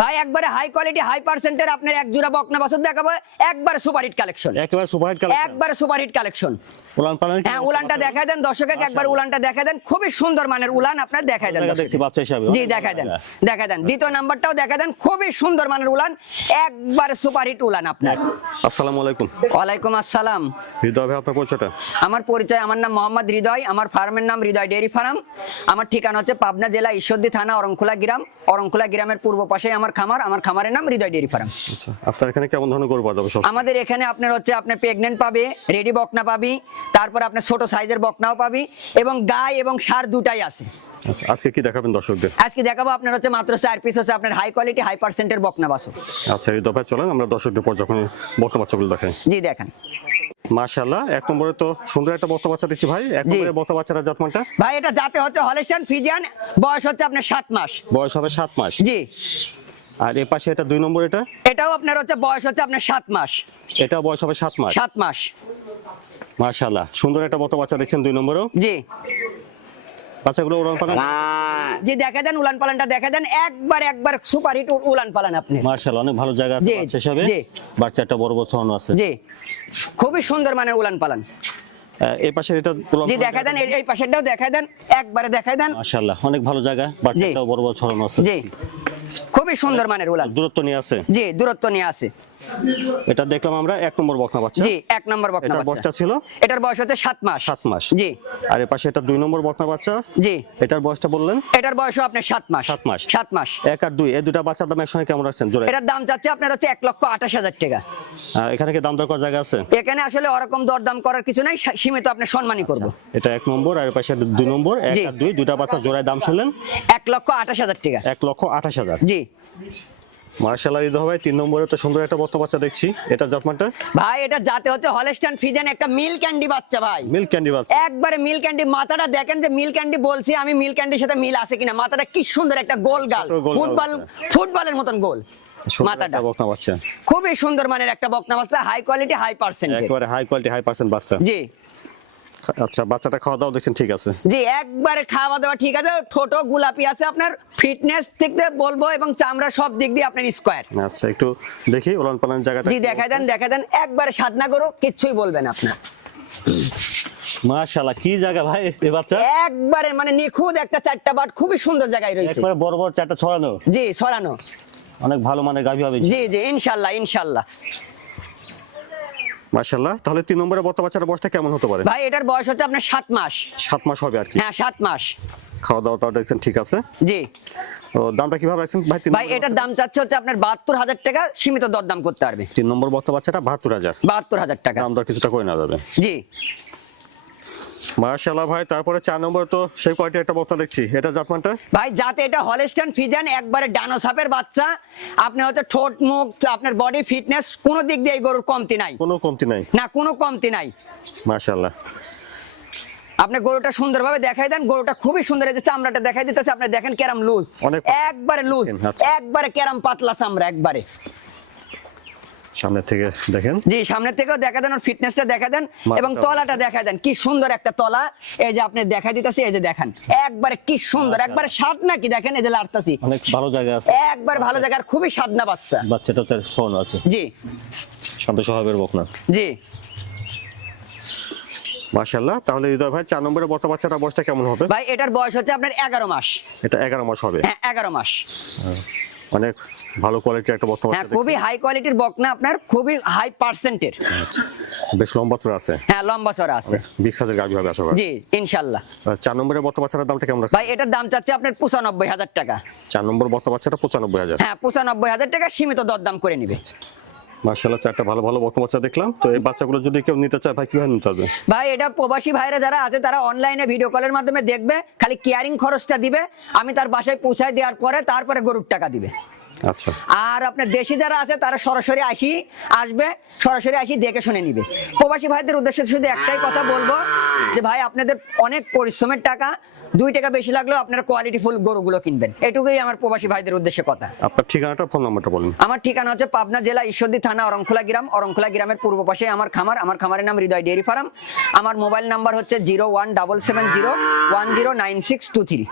ভাই একবারে high quality high পার্সেন্টের আপনার এক জোড়া বকনা বাছুর দেখাবো, একবারে সুপার হিট কালেকশন, একেবারে সুপারহিট কালেকশন, একবারে সুপার হিট কালেকশন। উলান পালান হ্যাঁ উলানটা দেখায় দেন দর্শকে, একবার উলানটা দেখায় দেন, খুবই সুন্দর মানের উলান আপনার দেখায় দেন দেখছি বাচ্চা হিসাবে। জি দেখায় দেন, দেখায় দেন। দ্বিতীয় নাম্বারটাও দেখায় দেন, খুবই সুন্দর মানের উলান, একবারে সুপার হিট উলান আপনার। আসসালামু আলাইকুম। ওয়ালাইকুম আসসালাম। হৃদয় ভাই, আপনার পরিচয়টা? আমার পরিচয়, আমার নাম মোহাম্মদ হৃদয়, আমার ফার্মের নাম হৃদয় ডেয়ারি ফার্ম। আমার ঠিকানা হচ্ছে পাবনা জেলা ঈশ্বরদী থানা অরংখোলা গ্রাম। অরংখোলা গ্রামের পূর্ব পাশে আমার খামার, আমার খামারের নাম হৃদয় ডেয়ারি ফার্ম। আচ্ছা, আপনার এখানে কেমন ধরনের গরু পাওয়া যাবে? আমাদের এখানে আপনার হচ্ছে আপনার প্রেগনেন্ট পাবে, রেডি বকনা পাবি, তারপর আপনার ছোট সাইজের বকনাও পাবি, এবং গাই এবং ষাঁড় দুটাই আছে। আচ্ছা, আজকে কি দেখাবেন দর্শকদের? আজকে দেখাবো আপনার হচ্ছে মাত্র 4 পিস হচ্ছে আপনার হাই কোয়ালিটি হাই পার্সেন্টের বকনা বাছুর। আচ্ছা, হৃদয় ভাই চলেন আমরা দর্শকদের পর যখন বর্তমান বাচ্চাগুলো দেখাই। জি দেখেন। মাশাআল্লাহ, এক নম্বরে তো সুন্দর একটা বর্তমান বাচ্চা দিচ্ছি ভাই। এক নম্বরে বর্তমান বাচ্চারা জাতমানটা? ভাই এটা জাতে হচ্ছে হলিস্টিয়ান ফ্রিজিয়ান, বয়স হচ্ছে আপনার 7 মাস। বয়স হবে 7 মাস। জি। আর এই পাশে এটা 2 নম্বর, এটাও আপনার হচ্ছে বয়স হচ্ছে আপনার 7 মাস। এটা বয়স হবে 7 মাস। 7 মাস। মাশাআল্লাহ, সুন্দর একটা বর্তমান বাচ্চা দিচ্ছেন 2 নম্বরেও। জি। বাচ্চাগুলো উলান পালান? জি দেখা দেন, উলান পালানটা দেখা দেন, একবার সুপার হিট উলান পালান আপনি। মাশাআল্লাহ, অনেক ভালো জায়গা আছে জি, বাচ্চা হিসাবে। জি। বাচ্চাটা বড় বড় ছড়ানো আছে। জি খুবই সুন্দর মানের উলান পালান। এই পাশে এটা উলান জি দেখা দেন, এই পাশেরটাও দেখা দেন, একবারে দেখা দেন। মাশাআল্লাহ, অনেক ভালো জায়গা, বাচ্চাটাও বড় বড় ছড়ানো আছে। জি খুবই সুন্দর মানের উলান। দূরত্ব নিয়ে আছে? জি দূরত্ব নিয়ে আছে। এটা দেখলাম আমরা 1 নম্বর বকনা বাচ্চা। জি 1 নম্বর বকনা এটার বাচ্চা। বয়সটা ছিল? এটার বয়স হচ্ছে 7 মাস। 7 মাস। জি। আর এই পাশে এটা 2 নম্বর বকনা বাচ্চা। জি। এটার বয়সটা বললেন? এটার বয়সও আপনার 7 মাস। 7 মাস। 7 মাস। 1 আর 2 এই দুটো বাচ্চার দাম একসঙ্গে কেমন রাখছেন জোড়া? এটার দাম চাচ্ছে আপনার হচ্ছে 1,28,000 টাকা। এখানে কি দাম দর করার জায়গা আছে? এখানে আসলে ওরকম দরদাম করার কিছু নাই, সীমিত আপনি সম্মানই করব। এটা 1 নম্বর, আর এই পাশে 2 নম্বর। 1 আর 2 দুটো বাচ্চা জোড়ায় দাম শুনলেন? 1,28,000 টাকা। 1,28,000। জি। মাশাআল্লাহ, হৃদয় ভাই 3 নম্বরে তো সুন্দর একটা বর্তমান বাচ্চা দেখছি। এটা জাতমানটা? ভাই এটা জাতে হচ্ছে হলিস্টিয়ান ফ্রিজিয়ান, একটা মিল্ক ক্যান্ডি বাচ্চা ভাই। মিল্ক ক্যান্ডি বাচ্চা? একবারে মিল্ক ক্যান্ডি। মাথাটা দেখেন যে মিল্ক ক্যান্ডি বলছি আমি, মিল্ক ক্যান্ডির সাথে মিল আছে কিনা। মাথাটা কি সুন্দর, একটা গোল গাল, ফুটবলের মতন গোল মাথাটা। বকনা বাচ্চা খুবই সুন্দর মানের একটা বকনা বাচ্চা, হাই কোয়ালিটি হাই পার্সেন্ট। একেবারে হাই কোয়ালিটি হাই পার্সেন্ট বাচ্চা। জি। আচ্ছা, বাচ্চাটা খাওয়া দাওয়া দেখছেন ঠিক আছে? জি একবারে খাওয়া দাওয়া ঠিক আছে, ছোট গোলাপি আছে আপনার, ফিটনেস থেকে বলবো এবং চামড়া সব দিক দিয়ে আপনার স্কয়ার। আচ্ছা, একটু দেখি উলান পালান জায়গাটা। জি দেখাই দেন, একবারে সাধনা করো, কিচ্ছুই বলবেন আপনার। মাশাআল্লাহ, কি জায়গা ভাই এই বাচ্চা? একবারে মানে নিখুঁত একটা 4টা বাট, খুবই সুন্দর জায়গায় রয়েছে। একবারে বড় বড় 4টা ছড়ানো। জি ছড়ানো। অনেক ভালো মানের গাভী হবে। জি জি ইনশাআল্লাহ ইনশাআল্লাহ। মাশাআল্লাহ, তাহলে 3 নম্বরে বর্তমান বাচ্চার বয়সটা কেমন হতে পারে? ভাই এটার বয়স হচ্ছে আপনার 7 মাস। 7 মাস হবে আর কি। হ্যাঁ 7 মাস। খাওয়া দাওয়াটা দেখছেন ঠিক আছে? জি। তো দামটা কিভাবে রাখছেন ভাই? ভাই এটার দাম চাচ্ছে হচ্ছে আপনার 72,000 টাকা, সীমিত দরদাম করতে পারবে। 3 নম্বর বর্তমান বাচ্চাটা 72,000। 72,000 টাকা। দাম দর কিছুটা করে না যাবে। জি। মাশাআল্লাহ ভাই, তারপরে 4 নম্বর তো সেই কোয়ালিটি একটা বক্তা দেখছি। এটা জাতমানটা? ভাই যাতে এটা হলিস্টিয়ান ফ্রিজিয়ান, একবারে ডানোসাপের বাচ্চা। আপনি হচ্ছে ঠোঁট মুখ আপনার বডি ফিটনেস কোন দিক দিয়ে এই গরুর কমতি নাই। কোনো কমতি নাই? না কোনো কমতি নাই। মাশাআল্লাহ, আপনি গরুটা সুন্দরভাবে দেখাই দেন, গরুটা খুবই সুন্দর, এই যে চামড়াটা দেখাই দিতেছে আপনি দেখেন, কেরাম লুজ, একবারে লুজ, একবারে কেরাম পাতলা চামড়া একবারে। সামনে থেকে দেখেন। জি সামনে থেকেও দেখা দেন, ওর ফিটনেসটা দেখা দেন, এবং তলাটা দেখা দেন, কি সুন্দর একটা তলা। এই যে আপনি দেখাই দিতেছি, এই যে দেখেন একবারে কি সুন্দর, একবারে স্বাদ নাকি দেখেন, এই যে লাড়তাছি, অনেক ভালো জায়গা আছে, একবার ভালো জায়গার, খুবই স্বাদনা বাচ্চা। বাচ্চাটা তার সোন আছে। জি শান্ত স্বভাবের বকনা। জি মাশাআল্লাহ, তাহলে হৃদয় ভাই 4 নম্বরে বর্তমান বাচ্চাটার বয়সটা কেমন হবে? ভাই এটার বয়স হচ্ছে আপনার 11 মাস। এটা 11 মাস হবে? হ্যাঁ 11 মাস। অনেক ভালো কোয়ালিটির একটা বর্তমান হ্যাঁ বাচ্চা। খুবই হাই কোয়ালিটির বকনা আপনার, খুবই হাই পার্সেন্টের। বেশ লম্বা চড়া আছে। হ্যাঁ লম্বা চড়া আছে। বিগ সাইজের গাভী হবে আশা করি। জি ইনশাআল্লাহ। 4 নম্বরে বর্তমান বাচ্চাটার দামটা কেমন আছে? ভাই এটার দাম চাচ্ছে আপনার 95,000 টাকা। 4 নম্বর বর্তমান বাচ্চাটা 95,000? হ্যাঁ 95,000 টাকা, সীমিত দরদাম করে নিবে। মাশাআল্লাহ, 4টা ভালো ভালো বর্তমান বাচ্চা দেখলাম। তো এই বাচ্চাগুলো যদি কেউ নিতে চায় ভাই কিভাবে নিতে হবে? ভাই এটা প্রবাসী ভাইরা যারা আছে তারা অনলাইনে ভিডিও কলের মাধ্যমে দেখবে, খালি কেয়ারিং খরচটা দিবে, আমি তার বাসায় পৌঁছায় দেওয়ার পরে তারপরে গরুর টাকা দিবে। আচ্ছা। আর আপনার দেশি যারা আছে তারা সরাসরি আসবে, সরাসরি আসি দেখে শুনে নিবে। প্রবাসী ভাইদের উদ্দেশ্যে শুধু একটাই কথা বলবো যে ভাই আপনাদের অনেক পরিশ্রমের টাকা, 2 টাকা বেশি লাগলেও আপনারা কোয়ালিটি ফুল গরুগুলো কিনবেন, এটুকুই আমার প্রবাসী ভাইদের উদ্দেশ্যে কথা। আপনার ঠিকানাটা, ফোন নাম্বারটা বলুন। আমার ঠিকানা হচ্ছে পাবনা জেলা ঈশ্বরদী থানা অরংখোলা গ্রাম। অরংখোলা গ্রামের পূর্ব পাশে আমার খামার, আমার খামারের নাম হৃদয় ডেয়ারি ফার্ম। আমার মোবাইল নাম্বার হচ্ছে 01770109623।